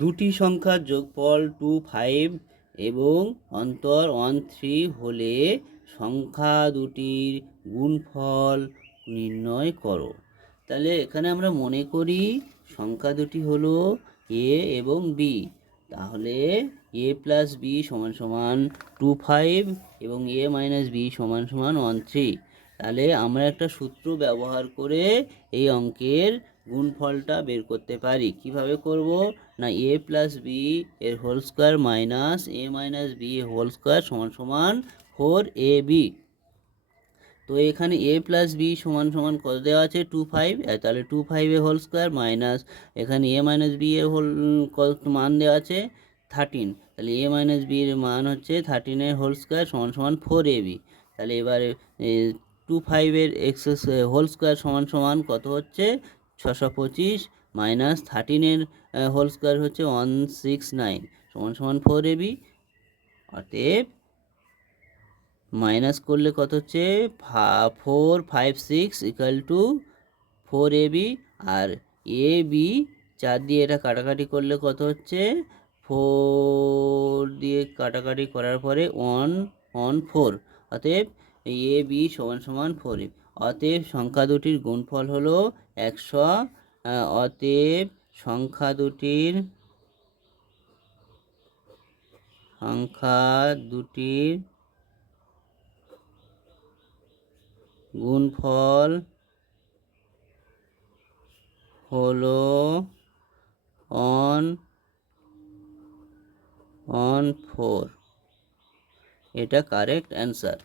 দুটি সংখ্যার যোগফল 2, 5 এবং অন্তর 1, 3 হলে সংখ্যা দুটির গুণফল নির্ণয় করো। তাহলে এখানে আমরা মনে করি সংখ্যা দুটি হলো a এবং b। তাহলে a প্লাস b সমান সমান 2, 5 এবং a মাইনাস b সমান সমান 1, 3। তাহলে আমরা একটা সূত্র ব্যবহার করে এই অঙ্কের গুণফলটা বের করতে পারি। কিভাবে করব না, a প্লাস বি এর whole square minus a minus b এর হোল স্কোয়ার সমান সমান 4ab। তো এখানে a প্লাস বি সমান সমান কত দেওয়া আছে 2, 5। তাহলে 2, 5 এর হোল স্কোয়ার মাইনাস এখানে a মাইনাস বি এর হোল কত মান দেওয়া আছে 13। তাহলে a মাইনাস বি এর মান হচ্ছে 13 এর হোল স্কোয়ার সমান সমান 4ab। তাহলে এবারে 2, 5 এর এক্স হোল স্কোয়ার সমান সমান কত হচ্ছে 625 মাইনাস 13 এর হোল স্কোয়ার হচ্ছে 169 সমান সমান 4ab। অতএব মাইনাস করলে কত হচ্ছে 4, 5, 6 ইকুয়াল টু 4ab। আর এ বি 4 দিয়ে এটা কাটাকাটি করলে কত হচ্ছে 4 দিয়ে কাটাকাটি করার পরে 1, 1, 4। অতএব এ বি সমান সমান 4ab। অতএব সংখ্যা দুটির গুণফল হলো 100। অতএব সংখ্যা দুটির গুণফল হলো 1, 4। এটা কারেক্ট অ্যান্সার।